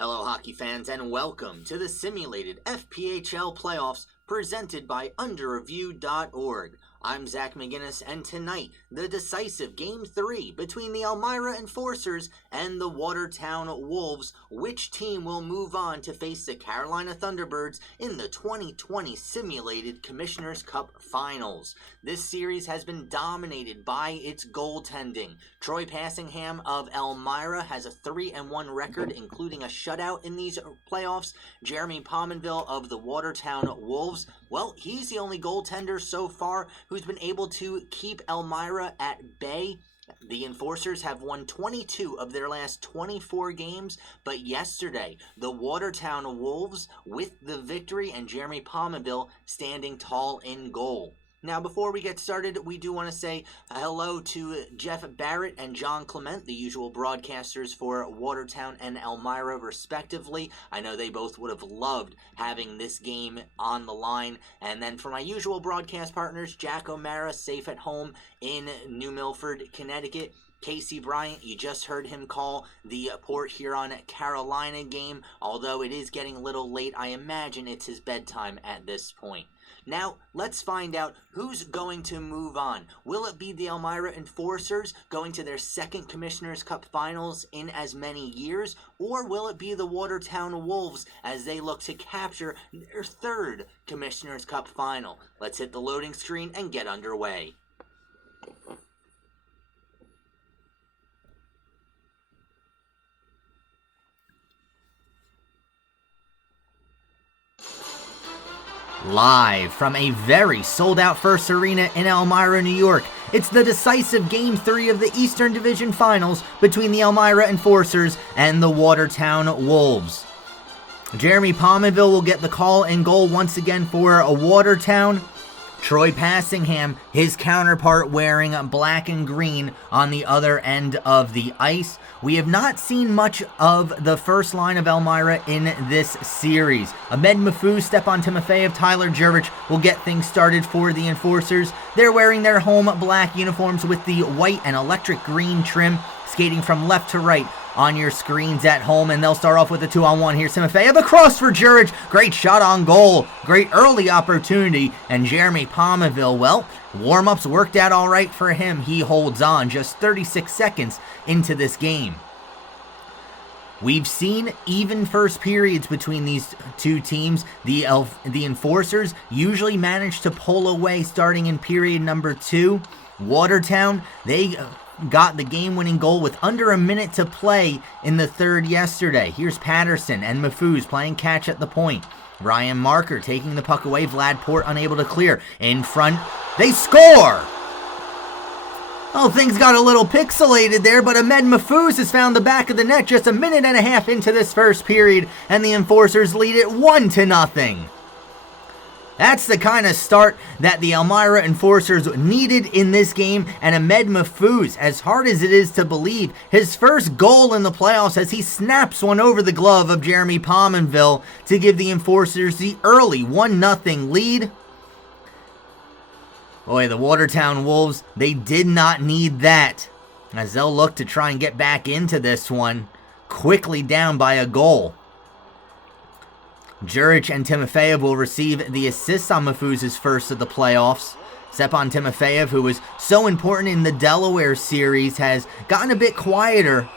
Hello hockey fans and welcome to the simulated FPHL playoffs presented by underreview.org. I'm Zak McGinniss, and tonight, the decisive Game 3 between the Elmira Enforcers and the Watertown Wolves. Which team will move on to face the Carolina Thunderbirds in the 2020 simulated Commissioner's Cup Finals? This series has been dominated by its goaltending. Troy Passingham of Elmira has a 3-1 record, including a shutout in these playoffs. Jeremy Pominville of the Watertown Wolves, well, he's the only goaltender so far who's been able to keep Elmira at bay. The Enforcers have won 22 of their last 24 games, but yesterday, the Watertown Wolves with the victory and Jeremy Pominville standing tall in goal. Now, before we get started, we do want to say hello to Jeff Barrett and John Clement, the usual broadcasters for Watertown and Elmira, respectively. I know they both would have loved having this game on the line. And then for my usual broadcast partners, Jack O'Mara, safe at home in New Milford, Connecticut. Casey Bryant, you just heard him call the Port Huron Carolina game. Although it is getting a little late, I imagine it's his bedtime at this point. Now, let's find out who's going to move on. Will it be the Elmira Enforcers going to their second Commissioner's Cup Finals in as many years? Or will it be the Watertown Wolves as they look to capture their third Commissioner's Cup Final? Let's hit the loading screen and get underway. Live from a very sold-out First Arena in Elmira, New York, it's the decisive Game 3 of the Eastern Division Finals between the Elmira Enforcers and the Watertown Wolves. Jeremy Pominville will get the call and goal once again for a Watertown. Troy Passingham, his counterpart, wearing black and green on the other end of the ice. We have not seen much of the first line of Elmira in this series. Ahmed Mafuz, Stepan Timofeyev, Tyler Jurich will get things started for the Enforcers. They're wearing their home black uniforms with the white and electric green trim, skating from left to right on your screens at home, and they'll start off with a 2-on-1 here. Timofeyev across for Jurich. Great shot on goal. Great early opportunity, and Jeremy Pominville, well, warm-ups worked out all right for him. He holds on just 36 seconds into this game. We've seen even first periods between these two teams. The Enforcers usually manage to pull away starting in period number 2. Watertown, they got the game-winning goal with under a minute to play in the third yesterday. Here's Patterson and Mafuz playing catch at the point. Ryan Marker taking the puck away. Vlad Port unable to clear. In front, they score! Oh, things got a little pixelated there, but Ahmed Mafuz has found the back of the net just a minute and a half into this first period, and the Enforcers lead it 1-0. That's the kind of start that the Elmira Enforcers needed in this game, and Ahmed Mafuz, as hard as it is to believe, his first goal in the playoffs as he snaps one over the glove of Jeremy Pominville to give the Enforcers the early 1-0 lead. Boy, the Watertown Wolves, they did not need that, as they'll look to try and get back into this one, quickly down by a goal. Jurich and Timofeyev will receive the assists on Mafuz's first of the playoffs. Stepan Timofeyev, who was so important in the Delaware series, has gotten a bit quieter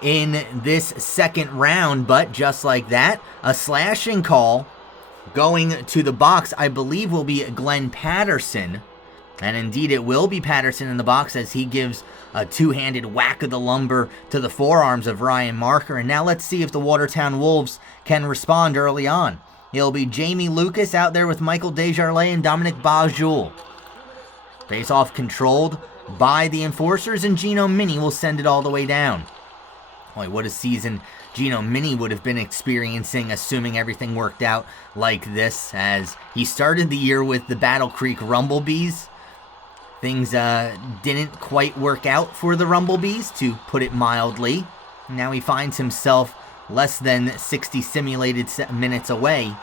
in this second round, but just like that, a slashing call going to the box, I believe, will be Glenn Patterson. And indeed, it will be Patterson in the box as he gives a two-handed whack of the lumber to the forearms of Ryan Marker. And now let's see if the Watertown Wolves can respond early on. It'll be Jamie Lucas out there with Michael Desjardins and Dominic Bajul. Face-off controlled by the Enforcers, and Gino Mini will send it all the way down. Boy, what a season Gino Mini would have been experiencing, assuming everything worked out like this, as he started the year with the Battle Creek Rumblebees. Things didn't quite work out for the Rumblebees, to put it mildly. Now he finds himself less than 60 simulated minutes away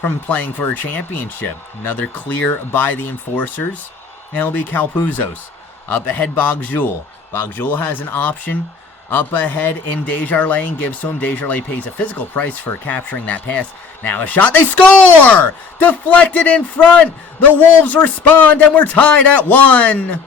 from playing for a championship. Another clear by the Enforcers, and it'll be Kalpuzos. Up ahead, Bajul. Bajul has an option Up ahead in Desjardins and gives to him. Desjardins pays a physical price for capturing that pass. Now a shot. They score! Deflected in front. The Wolves respond and we're tied at 1.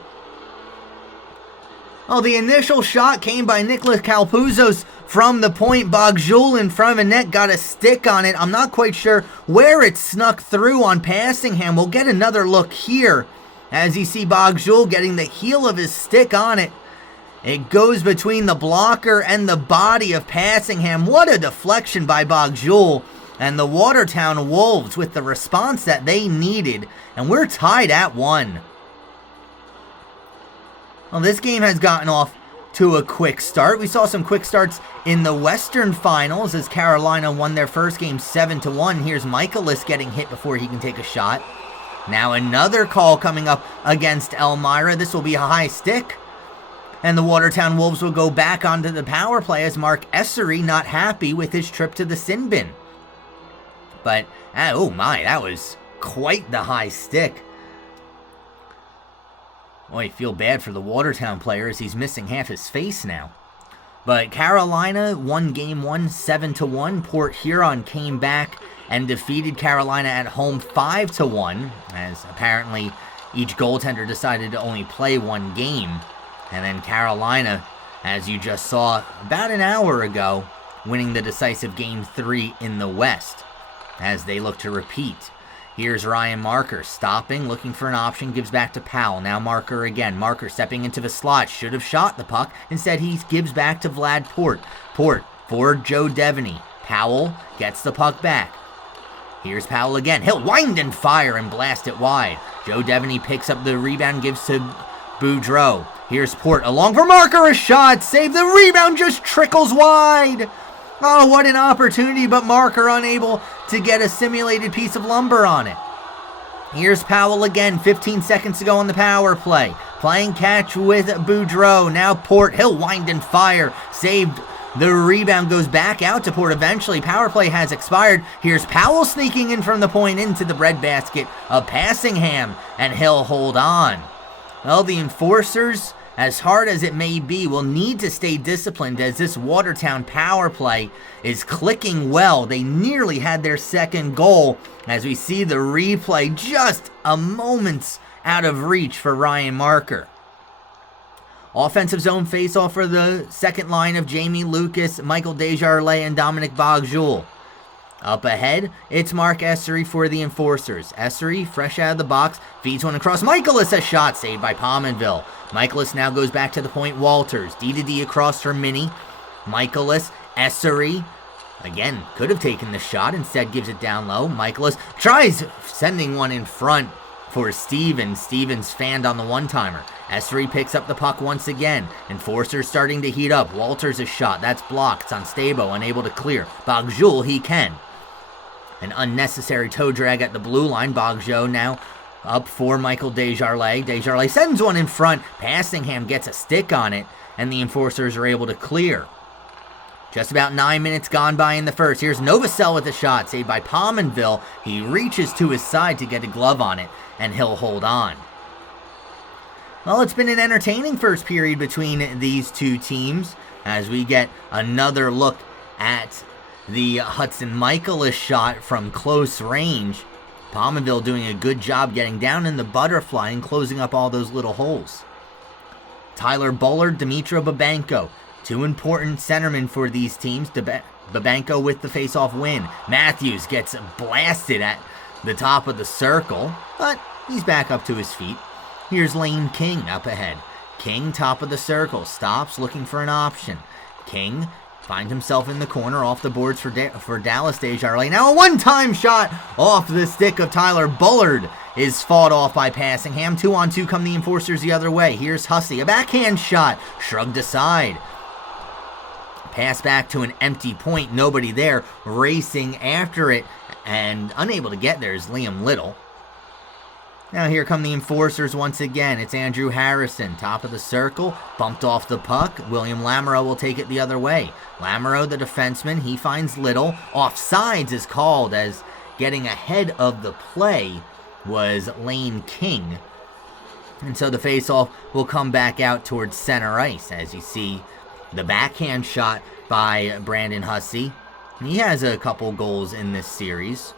Oh, the initial shot came by Nicholas Calpuzos from the point. Bagjul in front of the net got a stick on it. I'm not quite sure where it snuck through on Passingham. We'll get another look here as you see Bagjul getting the heel of his stick on it. It goes between the blocker and the body of Passingham. What a deflection by Bagjul. And the Watertown Wolves with the response that they needed. And we're tied at 1. Well, this game has gotten off to a quick start. We saw some quick starts in the Western Finals as Carolina won their first game 7-1. Here's Michaelis getting hit before he can take a shot. Now another call coming up against Elmira. This will be a high stick. And the Watertown Wolves will go back onto the power play as Mark Essery not happy with his trip to the sin bin. But, oh my, that was quite the high stick. Oh, I feel bad for the Watertown player as he's missing half his face now. But Carolina won game 1 7-1. Port Huron came back and defeated Carolina at home 5-1, as apparently each goaltender decided to only play one game. And then Carolina, as you just saw about an hour ago, winning the decisive game 3 in the West as they look to repeat. Here's Ryan Marker stopping, looking for an option, gives back to Powell. Now Marker again. Marker stepping into the slot. Should have shot the puck. Instead, he gives back to Vlad Port. Port for Joe Devaney. Powell gets the puck back. Here's Powell again. He'll wind and fire and blast it wide. Joe Devaney picks up the rebound, gives to Boudreau. Here's Port along for Marker. A shot. Save. The rebound just trickles wide. Oh, what an opportunity, but Marker unable to get a simulated piece of lumber on it. Here's Powell again, 15 seconds to go on the power play. Playing catch with Boudreau. Now Port, he'll wind and fire. Saved. The rebound goes back out to Port eventually. Power play has expired. Here's Powell sneaking in from the point into the breadbasket of Passingham, and he'll hold on. Well, the Enforcers, as hard as it may be, will need to stay disciplined as this Watertown power play is clicking well. They nearly had their second goal as we see the replay just a moments out of reach for Ryan Marker. Offensive zone faceoff for the second line of Jamie Lucas, Michael Desjardins, and Dominic Bagjul. Up ahead, it's Mark Essery for the Enforcers. Essery, fresh out of the box, feeds one across. Michaelis, a shot saved by Pominville. Michaelis now goes back to the point. Walters, D-to-D across for Minnie. Michaelis, Essery, again, could have taken the shot, instead gives it down low. Michaelis tries sending one in front for Stevens. Stevens fanned on the one-timer. Essery picks up the puck once again. Enforcers starting to heat up. Walters a shot. That's blocked. It's on Stabo, unable to clear. Bagjul, he can. An unnecessary toe drag at the blue line. Bagjul now up for Michael Desjardins. Desjardins sends one in front. Passingham gets a stick on it, and the Enforcers are able to clear. Just about 9 minutes gone by in the first. Here's Novosel with a shot, saved by Pominville. He reaches to his side to get a glove on it, and he'll hold on. Well, it's been an entertaining first period between these two teams as we get another look at the Hudson Michaelis shot from close range. Pominville doing a good job getting down in the butterfly and closing up all those little holes. Tyler Bullard, Dimitro Babenko. Two important centermen for these teams. Babenko with the face-off win. Matthews gets blasted at the top of the circle, but he's back up to his feet. Here's Lane King up ahead. King, top of the circle, stops looking for an option. King finds himself in the corner off the boards for Dallas Desjardins. Now a one-time shot off the stick of Tyler Bullard is fought off by Passingham. 2-on-2 come the Enforcers the other way. Here's Hussey, a backhand shot, shrugged aside. Pass back to an empty point, nobody there, racing after it, and unable to get there is Liam Little. Now here come the Enforcers once again. It's Andrew Harrison, top of the circle, bumped off the puck. William Lamoureux will take it the other way. Lamoureux, the defenseman, he finds Little. Offsides is called as getting ahead of the play was Lane King. And so the faceoff will come back out towards center ice as you see The backhand shot by Brandon Hussey. He has a couple goals in this series.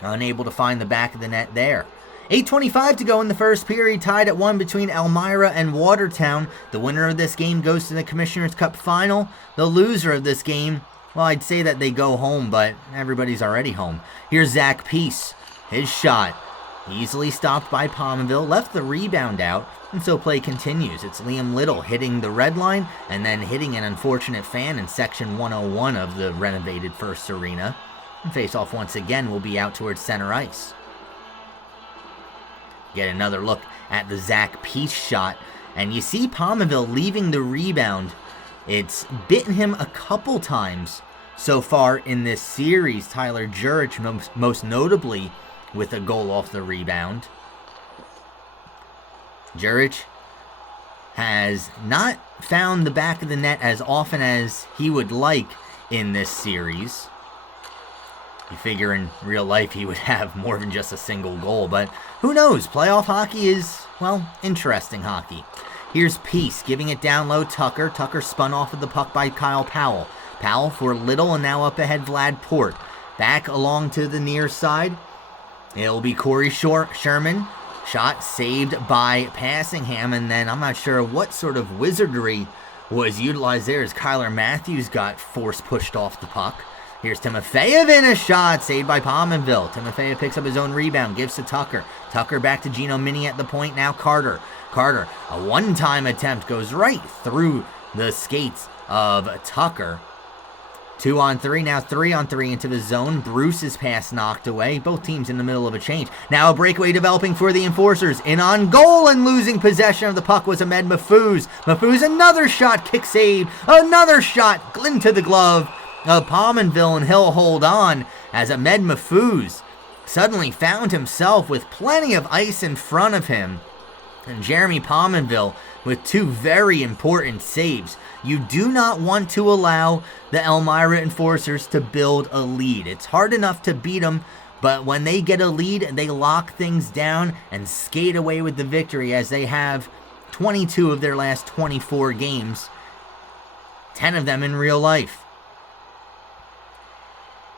Unable to find the back of the net there. 8:25 to go in the first period, tied at 1 between Elmira and Watertown. The winner of this game goes to the Commissioner's Cup final. The loser of this game, well, I'd say that they go home, but everybody's already home. Here's Zach Peace. His shot, easily stopped by Palmerville, left the rebound out, and so play continues. It's Liam Little hitting the red line and then hitting an unfortunate fan in section 101 of the renovated First Arena. And face-off once again will be out towards center ice. Get another look at the Zach Peace shot, and you see Palmerville leaving the rebound. It's bitten him a couple times so far in this series. Tyler Jurich most notably with a goal off the rebound. Jurich has not found the back of the net as often as he would like in this series. You figure in real life he would have more than just a single goal, but who knows? Playoff hockey is, well, interesting hockey. Here's Peace giving it down low. Tucker. Tucker spun off of the puck by Kyle Powell. Powell for Little, and now up ahead Vlad Port. Back along to the near side. It'll be Corey Sherman. Shot saved by Passingham, and then I'm not sure what sort of wizardry was utilized there as Kyler Matthews got force pushed off the puck. Here's Timofeyev in a shot, saved by Palmerville. Timofeyev picks up his own rebound, gives to Tucker. Tucker back to Gino Mini at the point, now Carter. Carter, a one-time attempt, goes right through the skates of Tucker. 2-on-3, now 3-on-3 into the zone. Bruce's pass knocked away. Both teams in the middle of a change. Now a breakaway developing for the Enforcers. In on goal and losing possession of the puck was Ahmed Mahfouz. Mahfouz, another shot, kick saved. Another shot, into the glove of Palmerville, and he'll hold on as Ahmed Mahfouz suddenly found himself with plenty of ice in front of him. And Jeremy Palmerville with two very important saves. You do not want to allow the Elmira Enforcers to build a lead. It's hard enough to beat them, but when they get a lead, they lock things down and skate away with the victory, as they have 22 of their last 24 games, 10 of them in real life.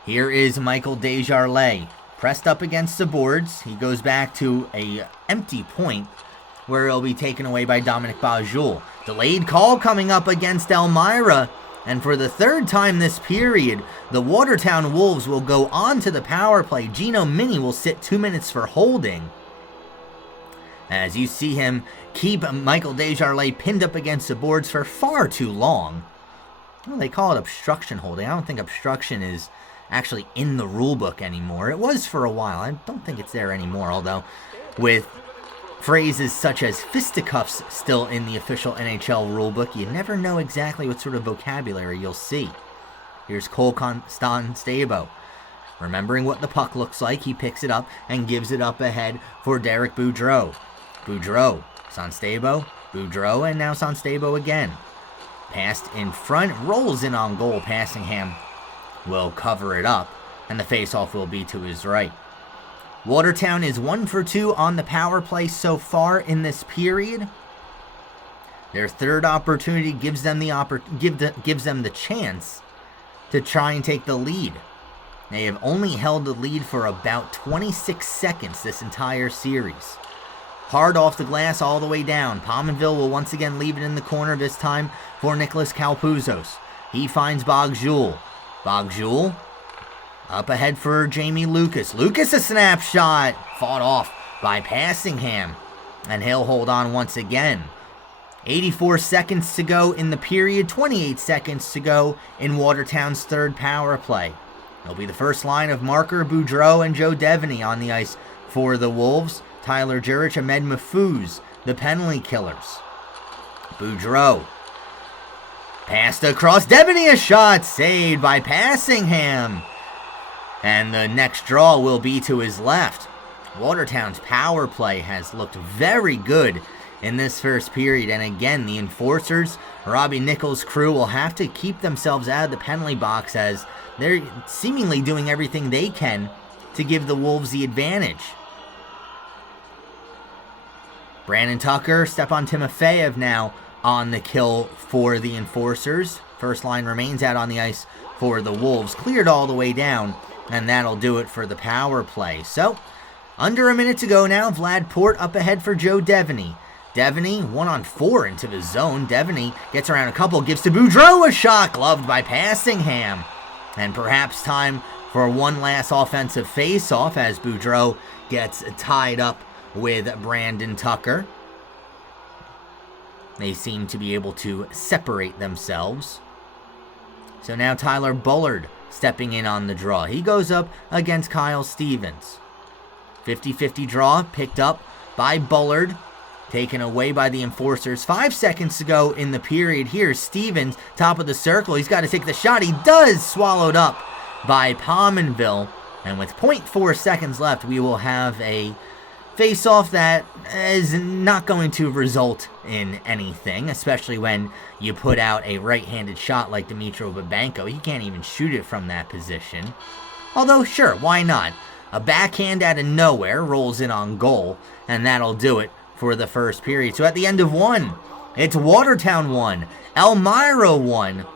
Here is Michael Desjardins, pressed up against the boards. He goes back to a empty point where it'll be taken away by Dominic Bajul. Delayed call coming up against Elmira, and for the third time this period, the Watertown Wolves will go on to the power play. Gino Mini will sit 2 minutes for holding, as you see him keep Michael Desjardins pinned up against the boards for far too long. Well, they call it obstruction holding. I don't think obstruction is actually in the rule book anymore. It was for a while. I don't think it's there anymore, although with phrases such as fisticuffs still in the official NHL rulebook, you never know exactly what sort of vocabulary you'll see. Here's Cole Constantebo. Remembering what the puck looks like, he picks it up and gives it up ahead for Derek Boudreau. Boudreau, Constantebo, Boudreau, and now Constantebo again. Passed in front, rolls in on goal. Passingham will cover it up, and the faceoff will be to his right. Watertown is 1 for 2 on the power play so far in this period. Their third opportunity gives them the chance to try and take the lead. They have only held the lead for about 26 seconds this entire series. Hard off the glass all the way down. Palmerville will once again leave it in the corner, this time for Nicholas Kalpuzos. He finds Bogjul. Bogjul up ahead for Jamie Lucas. Lucas, a snapshot, fought off by Passingham, and he'll hold on once again. 84 seconds to go in the period, 28 seconds to go in Watertown's third power play. It'll be the first line of Marker, Boudreau, and Joe Devaney on the ice for the Wolves. Tyler Jurich, Ahmed Mahfouz, the penalty killers. Boudreau passed across. Devaney, a shot saved by Passingham. And the next draw will be to his left. Watertown's power play has looked very good in this first period. And again, the Enforcers, Robbie Nichols' crew, will have to keep themselves out of the penalty box, as they're seemingly doing everything they can to give the Wolves the advantage. Brandon Tucker, Stepan Timofeyev now on the kill for the Enforcers. First line remains out on the ice for the Wolves. Cleared all the way down, and that'll do it for the power play. So, under a minute to go now. Vlad Port up ahead for Joe Devaney. Devaney, 1-on-4 into the zone. Devaney gets around a couple, gives to Boudreau a shot, gloved by Passingham. And perhaps time for one last offensive face-off as Boudreau gets tied up with Brandon Tucker. They seem to be able to separate themselves. So now Tyler Bullard stepping in on the draw. He goes up against Kyle Stevens. 50-50 draw picked up by Bullard. Taken away by the Enforcers. 5 seconds to go in the period. Here's Stevens, top of the circle. He's got to take the shot. He does, swallowed up by Pominville. And with 0.4 seconds left, we will have a face-off that is not going to result in anything, especially when you put out a right-handed shot like Dmitro Babenko. He can't even shoot it from that position. Although, sure, why not? A backhand out of nowhere rolls in on goal, and that'll do it for the first period. So at the end of one, it's Watertown 1, Elmira 1.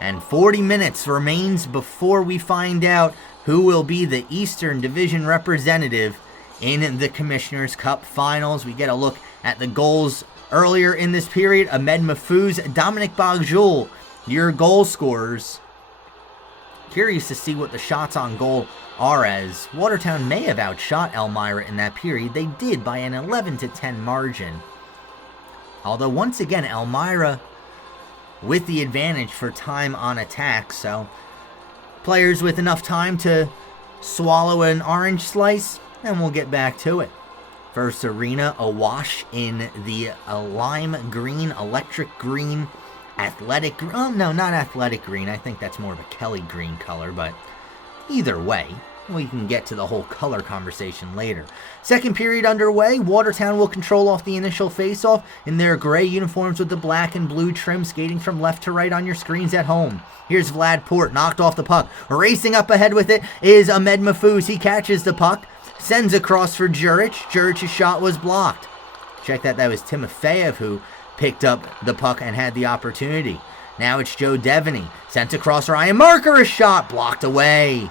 And 40 minutes remains before we find out who will be the Eastern Division representative in the Commissioner's Cup Finals. We get a look at the goals earlier in this period. Ahmed Mahfouz, Dominic Bagjul, your goal scorers. Curious to see what the shots on goal are, as Watertown may have outshot Elmira in that period. They did by an 11-10 margin. Although once again, Elmira with the advantage for time on attack, so players with enough time to swallow an orange slice, and we'll get back to it. First arena awash in the lime green, electric green, athletic, oh no, not athletic green, I think that's more of a Kelly green color, but either way, we can get to the whole color conversation later. Second period underway. Watertown will control off the initial face-off in their gray uniforms with the black and blue trim, skating from left to right on your screens at home. Here's Vlad Port, knocked off the puck. Racing up ahead with it is Ahmed Mahfouz. He catches the puck, sends across for Juric. Juric's shot was blocked. Check that was Timofeyev who picked up the puck and had the opportunity. Now it's Joe Devaney. Sent across Ryan Marker, a shot blocked away.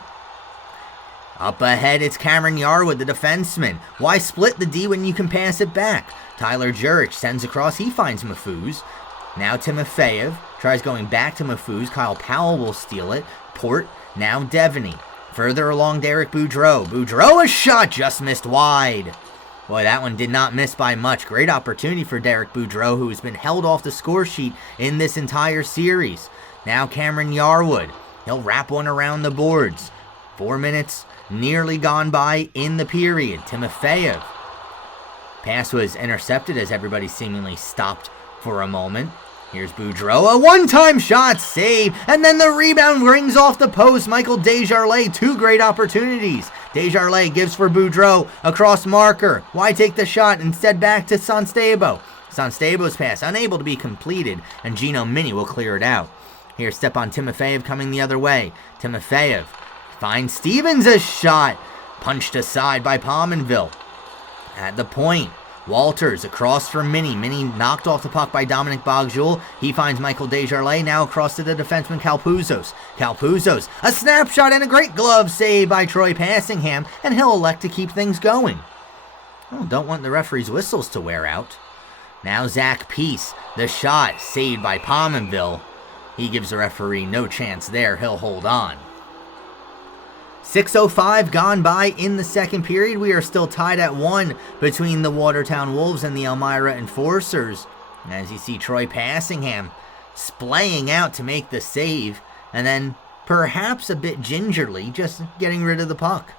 Up ahead, it's Cameron Yarwood, the defenseman. Why split the D when you can pass it back? Tyler Juric sends across. He finds Mahfouz. Now Timofeyev tries going back to Mahfouz. Kyle Powell will steal it. Port, now Devaney. Further along, Derek Boudreau. Boudreau, a shot just missed wide. Boy, that one did not miss by much. Great opportunity for Derek Boudreau, who has been held off the score sheet in this entire series. Now Cameron Yarwood. He'll wrap one around the boards. 4 minutes nearly gone by in the period. Timofeyev. Pass was intercepted as everybody seemingly stopped for a moment. Here's Boudreau, a one-time shot, save, and then the rebound rings off the post. Michael Desjardins, two great opportunities. Desjardins gives for Boudreau across Marker. Why take the shot? Instead back to Sanstebo. Sanstebo's pass unable to be completed, and Gino Mini will clear it out. Here's Stepan Timofeyev coming the other way. Timofeyev finds Stevens, a shot, punched aside by Pominville. At the point, Walters across from Mini. Mini knocked off the puck by Dominic Bagjul. He finds Michael Desjardins, now across to the defenseman Calpuzos. Calpuzos, a snapshot and a great glove save by Troy Passingham, and he'll elect to keep things going. Oh, don't want the referee's whistles to wear out. Now Zach Peace, the shot saved by Pominville. He gives the referee no chance there. He'll hold on. 6:05 gone by in the second period. We are still tied at 1 between the Watertown Wolves and the Elmira Enforcers. As you see Troy Passingham splaying out to make the save, and then perhaps a bit gingerly just getting rid of the puck.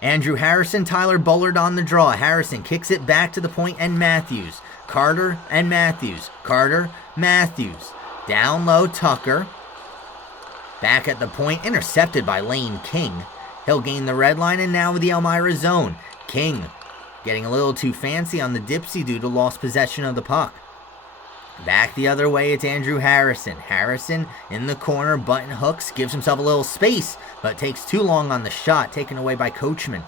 Andrew Harrison, Tyler Bullard on the draw. Harrison kicks it back to the point and Matthews. Carter and Matthews. Carter, Matthews. Down low, Tucker. Back at the point, intercepted by Lane King. He'll gain the red line, and now with the Elmira zone. King getting a little too fancy on the dipsy due to lost possession of the puck. Back the other way, it's Andrew Harrison. Harrison in the corner, button hooks, gives himself a little space, but takes too long on the shot, taken away by Coachman.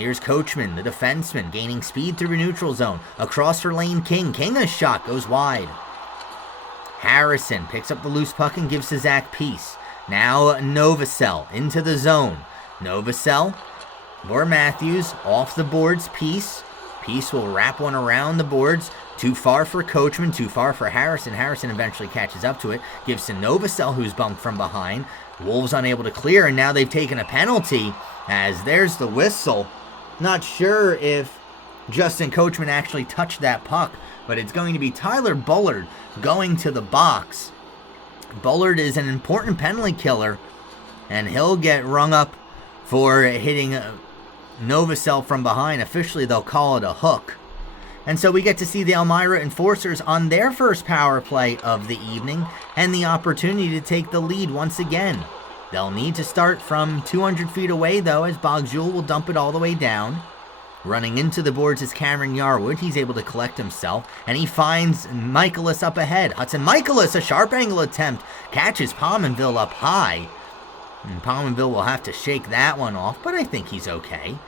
Here's Coachman, the defenseman, gaining speed through a neutral zone. Across for Lane King. King, a shot, goes wide. Harrison picks up the loose puck and gives to Zach Peace. Now Novacell into the zone. Novacell, or Matthews, off the boards, Peace. Peace will wrap one around the boards. Too far for Coachman, too far for Harrison. Harrison eventually catches up to it. Gives to Novacell, who's bumped from behind. Wolves unable to clear, and now they've taken a penalty, as there's the whistle. Not sure if Justin Coachman actually touched that puck, but it's going to be Tyler Bullard going to the box. Bullard is an important penalty killer, and he'll get rung up for hitting Novacell from behind. Officially, they'll call it a hook. And so we get to see the Elmira Enforcers on their first power play of the evening, and the opportunity to take the lead once again. They'll need to start from 200 feet away, though, as Bogjul will dump it all the way down. Running into the boards is Cameron Yarwood. He's able to collect himself, and he finds Michaelis up ahead. Hudson Michaelis, a sharp angle attempt, catches Pominville up high. And Pominville will have to shake that one off, but I think he's okay.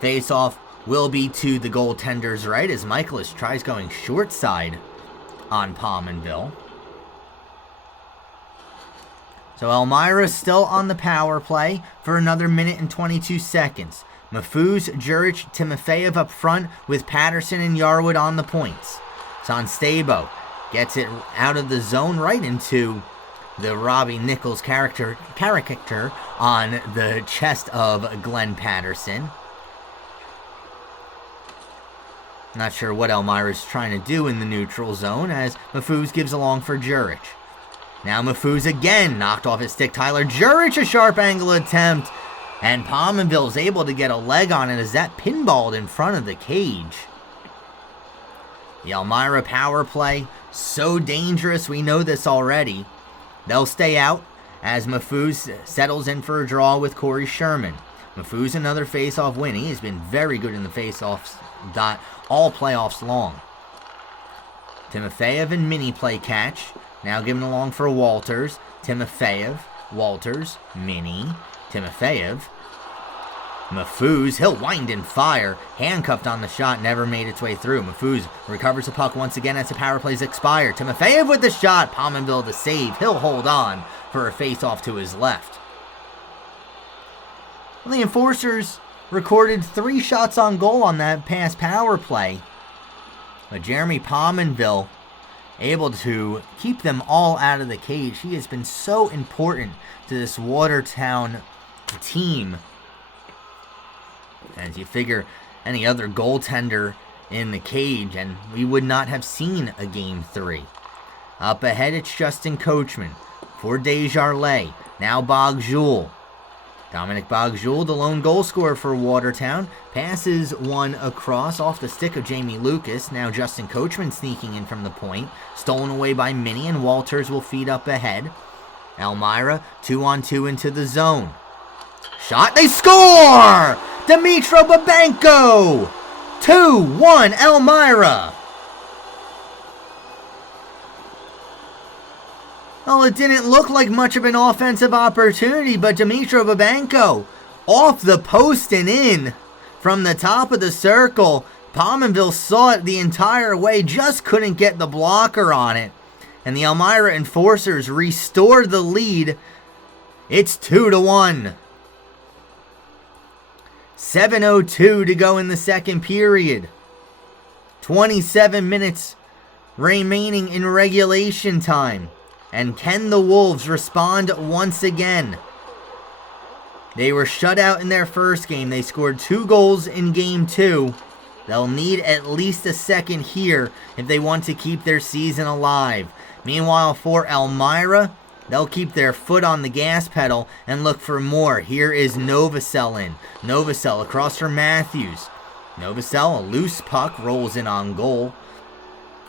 Face-off will be to the goaltender's right, as Michaelis tries going short side on Pominville. So Elmira still on the power play for another minute and 22 seconds. Mafuz, Juric, Timofeyev up front with Patterson and Yarwood on the points. Sanstebo gets it out of the zone right into the Robbie Nichols caricature on the chest of Glenn Patterson. Not sure what Elmira's trying to do in the neutral zone, as Mafuz gives along for Juric. Now Mafuz again, knocked off his stick. Tyler Juric, a sharp angle attempt. And Pominville's able to get a leg on it as that pinballed in front of the cage. The Elmira power play, so dangerous, we know this already. They'll stay out as Mafuz settles in for a draw with Corey Sherman. Mafuz another face-off win. He has been very good in the face-offs all playoffs long. Timofeyev and Mini play catch. Now given along for Walters. Timofeyev, Walters, Mini, Timofeyev. Mafuz, he'll wind and fire. Handcuffed on the shot, never made its way through. Mafuz recovers the puck once again as the power plays expire. Timofeyev with the shot. Pominville the save. He'll hold on for a face-off to his left. Well, the Enforcers recorded 3 shots on goal on that past power play. But Jeremy Pominville able to keep them all out of the cage. He has been so important to this Watertown team. As you figure any other goaltender in the cage, and we would not have seen a Game 3. Up ahead, it's Justin Coachman for Desjardins. Now Bogjul. Dominic Bogjul, the lone goal scorer for Watertown, passes one across off the stick of Jamie Lucas. Now Justin Coachman sneaking in from the point. Stolen away by Minnie, and Walters will feed up ahead. Elmira, 2-on-2 into the zone. Shot, they score! Dmitro Babenko! 2-1 Elmira! Well, it didn't look like much of an offensive opportunity, but Dmitro Babenko off the post and in from the top of the circle. Pominville saw it the entire way, just couldn't get the blocker on it. And the Elmira Enforcers restored the lead. It's 2-1. 7:02 to go in the second period. 27 minutes remaining in regulation time. And can the Wolves respond once again? They were shut out in their first game. They scored 2 goals in Game 2. They'll need at least a second here if they want to keep their season alive. Meanwhile, for Elmira, they'll keep their foot on the gas pedal and look for more. Here is Novacell in. Novacell across for Matthews. Novacell, a loose puck, rolls in on goal.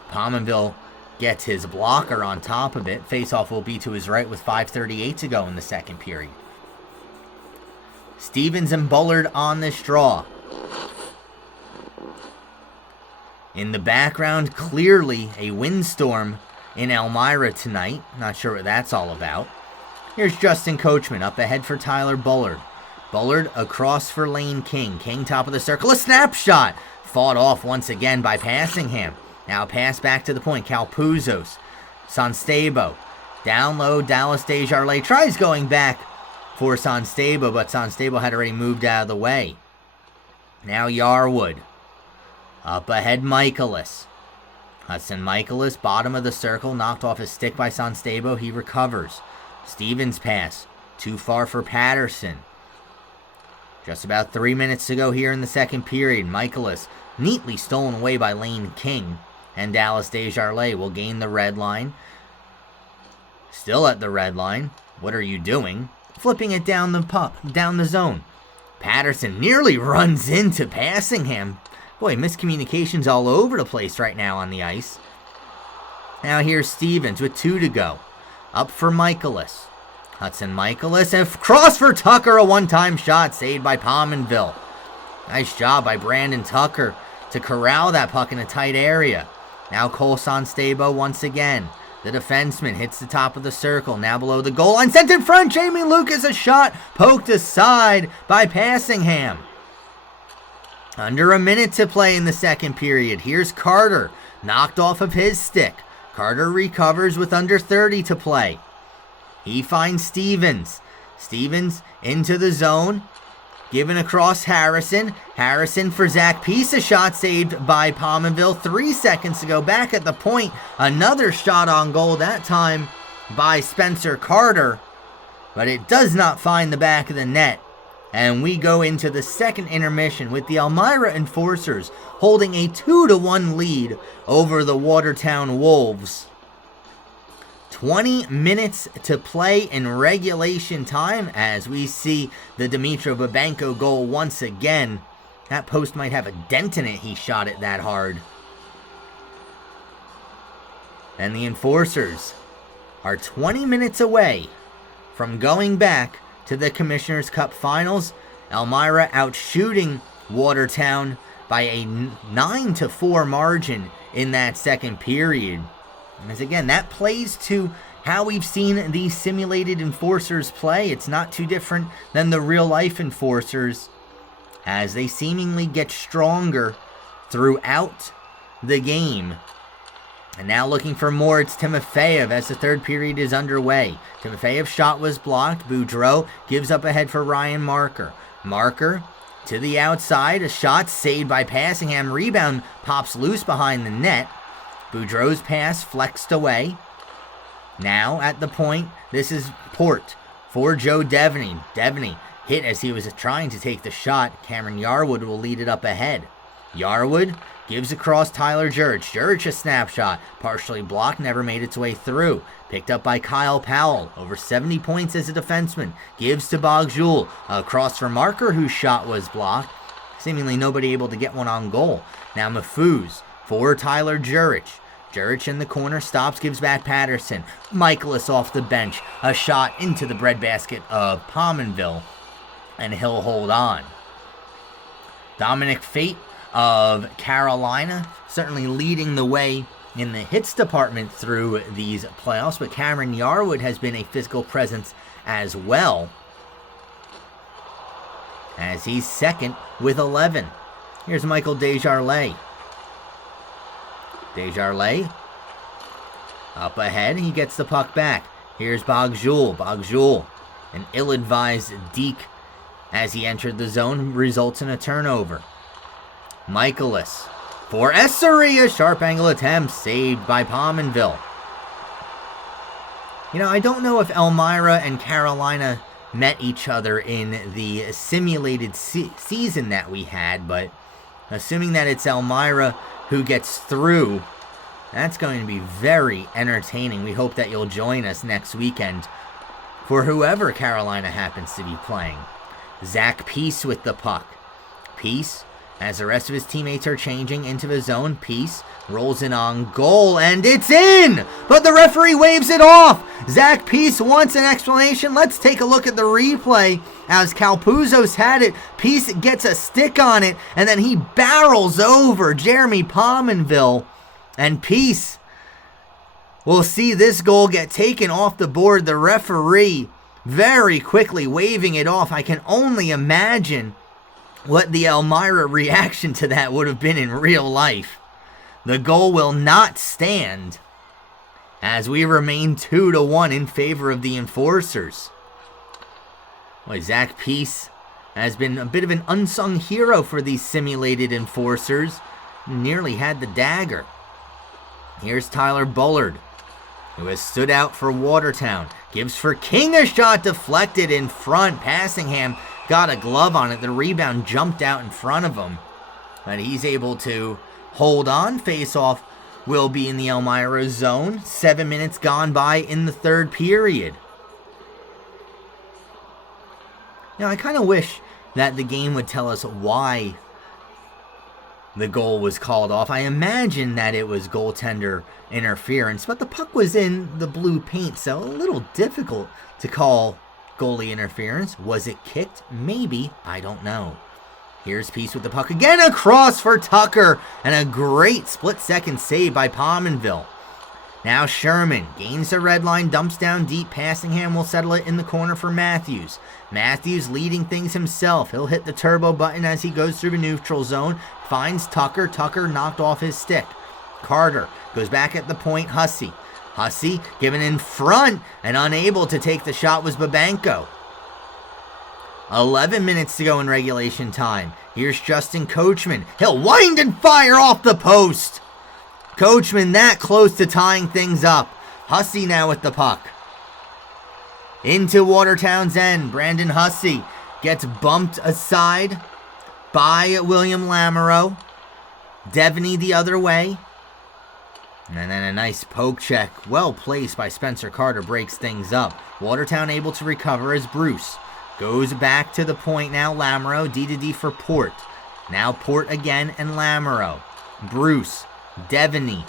Pominville gets his blocker on top of it. Face-off will be to his right with 5:38 to go in the second period. Stevens and Bullard on this draw. In the background, clearly a windstorm in Elmira tonight. Not sure what that's all about. Here's Justin Coachman up ahead for Tyler Bullard. Bullard across for Lane King. King top of the circle. A snapshot. Fought off once again by Passingham. Now pass back to the point. Calpuzos. Sanstebo. Down low. Dallas Desjardins tries going back for Sanstebo, but Sanstebo had already moved out of the way. Now Yarwood. Up ahead, Michaelis. Hudson Michaelis, bottom of the circle, knocked off his stick by Sanstebo. He recovers. Stevens pass. Too far for Patterson. Just about 3 minutes to go here in the second period. Michaelis neatly stolen away by Lane King. And Dallas Desjardins will gain the red line. Still at the red line. What are you doing? Flipping it down the zone. Patterson nearly runs into Passingham. Boy, miscommunications all over the place right now on the ice. Now here's Stevens with 2 to go. Up for Michaelis. Hudson Michaelis, and cross for Tucker, a one-time shot saved by Pominville. Nice job by Brandon Tucker to corral that puck in a tight area. Now Cole Sanstebo once again. The defenseman hits the top of the circle, now below the goal line. Sent in front, Jamie Lucas, a shot poked aside by Passingham. Under a minute to play in the second period. Here's Carter, knocked off of his stick. Carter recovers with under 30 to play. He finds Stevens. Stevens into the zone. Given across Harrison. Harrison for Zach Peace. A shot saved by Pominville 3 seconds to go. Back at the point. Another shot on goal, that time by Spencer Carter. But it does not find the back of the net. And we go into the second intermission with the Elmira Enforcers holding a 2-1 lead over the Watertown Wolves. 20 minutes to play in regulation time as we see the Dmitro Babenko goal once again. That post might have a dent in it, he shot it that hard. And the Enforcers are 20 minutes away from going back to the Commissioner's Cup Finals. Elmira outshooting Watertown by a 9-4 margin in that second period. As again, that plays to how we've seen these simulated Enforcers play. It's not too different than the real-life Enforcers, as they seemingly get stronger throughout the game. And now looking for more, it's Timofeyev as the third period is underway. Timofeyev's shot was blocked. Boudreau gives up ahead for Ryan Marker. Marker to the outside. A shot saved by Passingham. Rebound pops loose behind the net. Boudreau's pass flexed away. Now at the point, this is Port for Joe Devaney. Devaney hit as he was trying to take the shot. Cameron Yarwood will lead it up ahead. Yarwood gives across Tyler Jurich. Jurich a snapshot. Partially blocked, never made its way through. Picked up by Kyle Powell. Over 70 points as a defenseman. Gives to Bogjul. Across for Marker, whose shot was blocked. Seemingly nobody able to get one on goal. Now Mafuz for Tyler Jurich. Jurich in the corner, stops, gives back Patterson. Michaelis off the bench. A shot into the breadbasket of Pominville. And he'll hold on. Dominic Fate of Carolina certainly leading the way in the hits department through these playoffs. But Cameron Yarwood has been a physical presence as well, as he's second with 11. Here's Michael Desjardins. Desjardins up ahead. He gets the puck back. Here's Bogjul. Bogjul, an ill-advised deke as he entered the zone, results in a turnover. Michaelis for Essery. A sharp angle attempt saved by Pominville. You know, I don't know if Elmira and Carolina met each other in the simulated season that we had, but assuming that it's Elmira who gets through, that's going to be very entertaining. We hope that you'll join us next weekend for whoever Carolina happens to be playing. Zach Peace with the puck. Peace, as the rest of his teammates are changing into the zone, Peace rolls in on goal, and it's in! But the referee waves it off! Zach Peace wants an explanation. Let's take a look at the replay. As Calpuzos had it, Peace gets a stick on it, and then he barrels over Jeremy Pominville. And Peace will see this goal get taken off the board. The referee very quickly waving it off. I can only imagine what the Elmira reaction to that would have been in real life. The goal will not stand as we remain 2-1 in favor of the Enforcers. Boy, Zach Peace has been a bit of an unsung hero for these simulated Enforcers. Nearly had the dagger. Here's Tyler Bullard, who has stood out for Watertown. Gives for King a shot deflected in front. Passingham got a glove on it. The rebound jumped out in front of him, but he's able to hold on. Face-off will be in the Elmira zone. 7 minutes gone by in the third period. Now, I kind of wish that the game would tell us why the goal was called off. I imagine that it was goaltender interference, but the puck was in the blue paint, so a little difficult to call goalie interference. Was it kicked? Maybe. I don't know. Here's Peace with the puck again, across for Tucker, and a great split-second save by Pominville. Now Sherman gains the red line, dumps down deep. Passingham will settle it in the corner for Matthews. Matthews leading things himself. He'll hit the turbo button as he goes through the neutral zone. Finds Tucker. Tucker knocked off his stick. Carter goes back at the point. Hussey given in front, and unable to take the shot was Babenko. 11 minutes to go in regulation time. Here's Justin Coachman. He'll wind and fire off the post. Coachman that close to tying things up. Hussey now with the puck. Into Watertown's end. Brandon Hussey gets bumped aside by William Lamoureux. Devaney the other way. And then a nice poke check, well placed by Spencer Carter, breaks things up. Watertown able to recover as Bruce goes back to the point now. Lamoureux, D-to-D for Port. Now Port again and Lamoureux. Bruce, Devaney.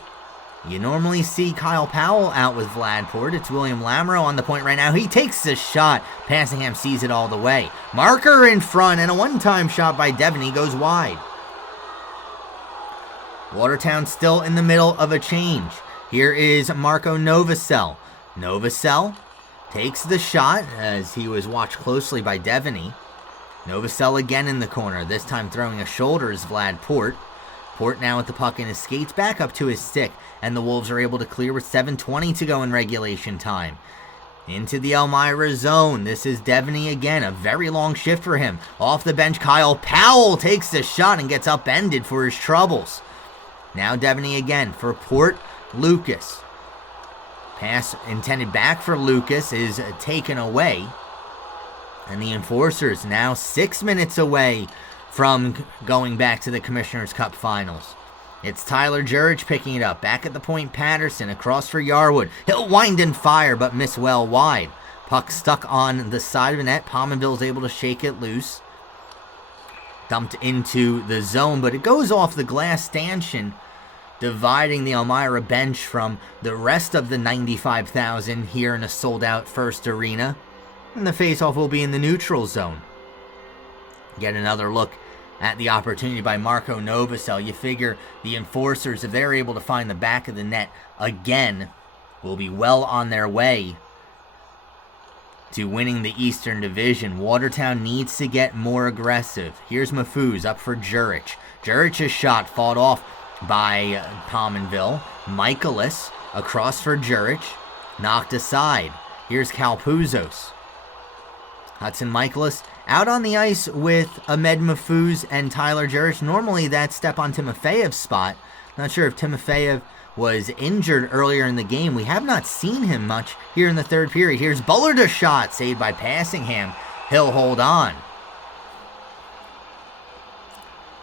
You normally see Kyle Powell out with Vlad Port. It's William Lamoureux on the point right now. He takes the shot. Passingham sees it all the way. Marker in front, and a one-time shot by Devaney goes wide. Watertown still in the middle of a change. Here is Marco Novosel. Novosel takes the shot as he was watched closely by Devaney. Novosel again in the corner, this time throwing a shoulder is Vlad Port. Port now with the puck in his skates, back up to his stick, and the Wolves are able to clear with 7:20 to go in regulation time. Into the Elmira zone. This is Devaney again. A very long shift for him. Off the bench, Kyle Powell takes the shot and gets upended for his troubles. Now Devaney again for Port. Lucas. Pass intended back for Lucas is taken away. And the Enforcers now 6 minutes away from going back to the Commissioner's Cup Finals. It's Tyler Jurich picking it up. Back at the point, Patterson across for Yarwood. He'll wind and fire, but miss well wide. Puck stuck on the side of the net. Pominville's able to shake it loose. Dumped into the zone, but it goes off the glass stanchion, dividing the Elmira bench from the rest of the 95,000 here in a sold-out First Arena. And the face-off will be in the neutral zone. Get another look at the opportunity by Marco Novosel. You figure the Enforcers, if they're able to find the back of the net again, will be well on their way to winning the Eastern Division. Watertown needs to get more aggressive. Here's Mafuz up for Jurich. Jurich's shot fought off by Pominville. Michaelis across for Jurich. Knocked aside. Here's Kalpuzos. Hudson Michaelis out on the ice with Ahmed Mafuz and Tyler Jurich. Normally that's Stepan Timofeyev's spot. Not sure if Timofeyev was injured earlier in the game. We have not seen him much here in the third period. Here's Bullard, a shot saved by Passingham. He'll hold on.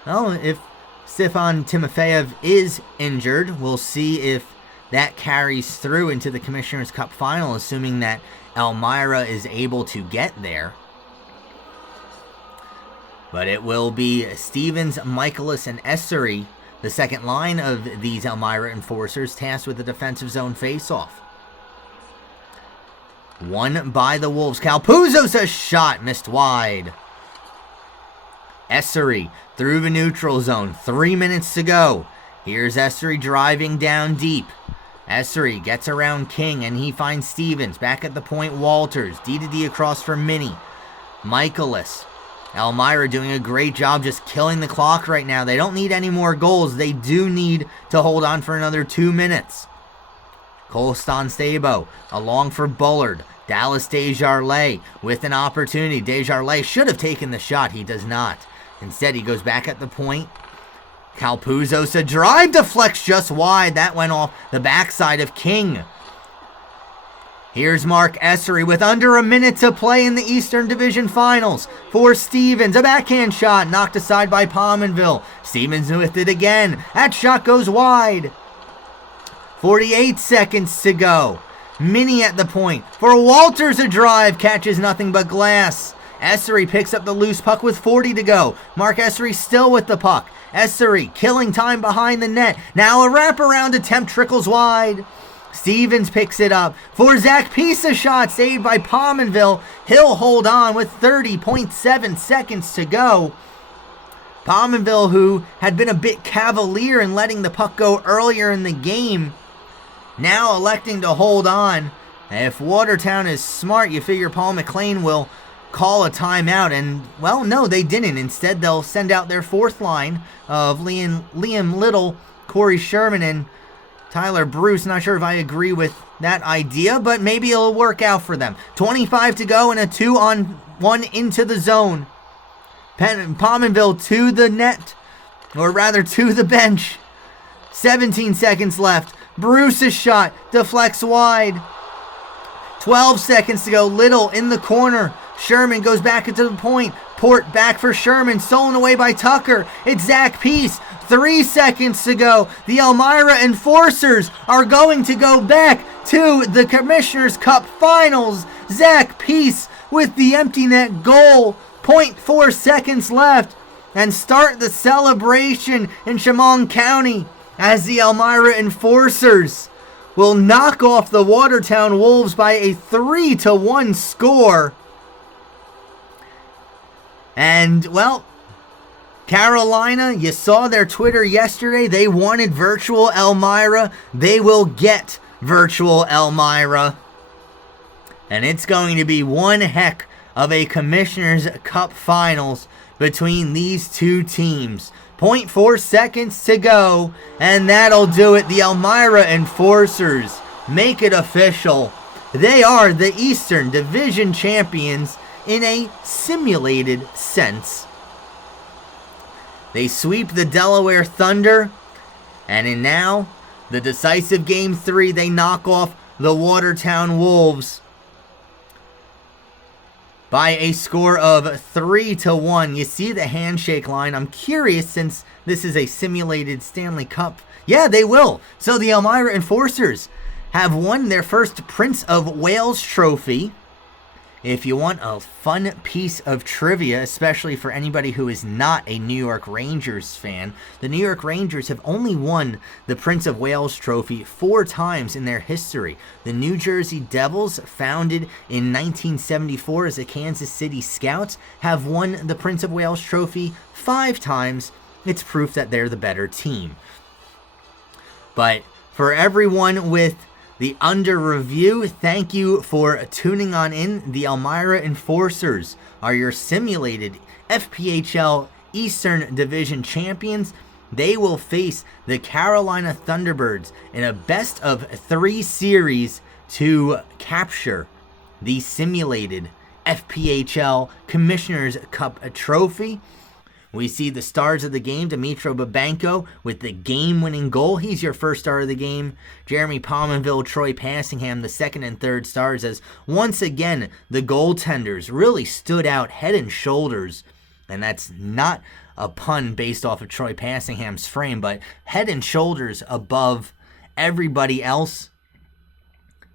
Well, if Stepan Timofeyev is injured, we'll see if that carries through into the Commissioner's Cup Final, assuming that Elmira is able to get there. But it will be Stevens, Michaelis, and Essery, the second line of these Elmira Enforcers, tasked with the defensive zone faceoff. Won by the Wolves. Kalpuzos, a shot missed wide. Essery through the neutral zone. 3 minutes to go. Here's Essery driving down deep. Essery gets around King, and he finds Stevens. Back at the point, Walters. D-to-D across for Minnie. Michaelis. Elmira doing a great job just killing the clock right now. They don't need any more goals. They do need to hold on for another 2 minutes. Colston-Stabo along for Bullard. Dallas Desjardins with an opportunity. Desjardins should have taken the shot. He does not. Instead, he goes back at the point. Calpuzos, a drive deflects just wide. That went off the backside of King. Here's Mark Essery with under a minute to play in the Eastern Division Finals. For Stevens, a backhand shot knocked aside by Pominville. Stevens with it again. That shot goes wide. 48 seconds to go. Minnie at the point. For Walters, a drive catches nothing but glass. Essery picks up the loose puck with 40 to go. Mark Essery still with the puck. Essery killing time behind the net. Now a wraparound attempt trickles wide. Stevens picks it up. For Zach, piece of shot saved by Pominville. He'll hold on with 30.7 seconds to go. Pominville, who had been a bit cavalier in letting the puck go earlier in the game, now electing to hold on. If Watertown is smart, you figure Paul McLean will call a timeout, and, well, no, they didn't. Instead, they'll send out their fourth line of Liam Little, Corey Sherman, and Tyler Bruce. Not sure if I agree with that idea, but maybe it'll work out for them. 25 to go and a 2-on-1 into the zone. Pominville to the net, or rather to the bench. 17 seconds left. Bruce's shot deflects wide. 12 seconds to go. Little in the corner. Sherman goes back into the point. Port back for Sherman. Stolen away by Tucker. It's Zach Peace. 3 seconds to go. The Elmira Enforcers are going to go back to the Commissioner's Cup Finals. Zach Peace with the empty net goal. 0.4 seconds left. And start the celebration in Chemung County as the Elmira Enforcers will knock off the Watertown Wolves by a 3-1 score. And, well, Carolina, you saw their Twitter yesterday. They wanted virtual Elmira. They will get virtual Elmira. And it's going to be one heck of a Commissioner's Cup Finals between these two teams. 0.4 seconds to go, and that'll do it. The Elmira Enforcers make it official. They are the Eastern Division champions in a simulated sense. They sweep the Delaware Thunder, and in now the decisive Game 3, they knock off the Watertown Wolves by a score of 3-1. You see the handshake line. I'm curious, since this is a simulated Stanley Cup. Yeah, they will. So the Elmira Enforcers have won their first Prince of Wales trophy. If you want a fun piece of trivia, especially for anybody who is not a New York Rangers fan, the New York Rangers have only won the Prince of Wales trophy 4 times in their history. The New Jersey Devils, founded in 1974 as the Kansas City Scouts, have won the Prince of Wales trophy 5 times. It's proof that they're the better team. But for everyone with the under review, thank you for tuning on in. The Elmira Enforcers are your simulated FPHL Eastern Division champions. They will face the Carolina Thunderbirds in a best-of-3 series to capture the simulated FPHL Commissioner's Cup trophy. We see the stars of the game, Dmitro Babenko with the game-winning goal. He's your first star of the game. Jeremy Pominville, Troy Passingham, the second and third stars, as once again, the goaltenders really stood out head and shoulders. And that's not a pun based off of Troy Passingham's frame, but head and shoulders above everybody else.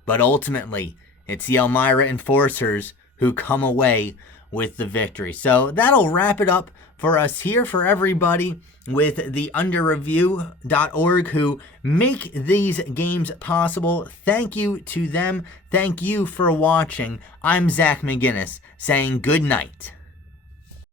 But ultimately, it's the Elmira Enforcers who come away with the victory. So that'll wrap it up for us here, for everybody with the underreview.org who make these games possible. Thank you to them. Thank you for watching. I'm Zak McGinniss saying good night.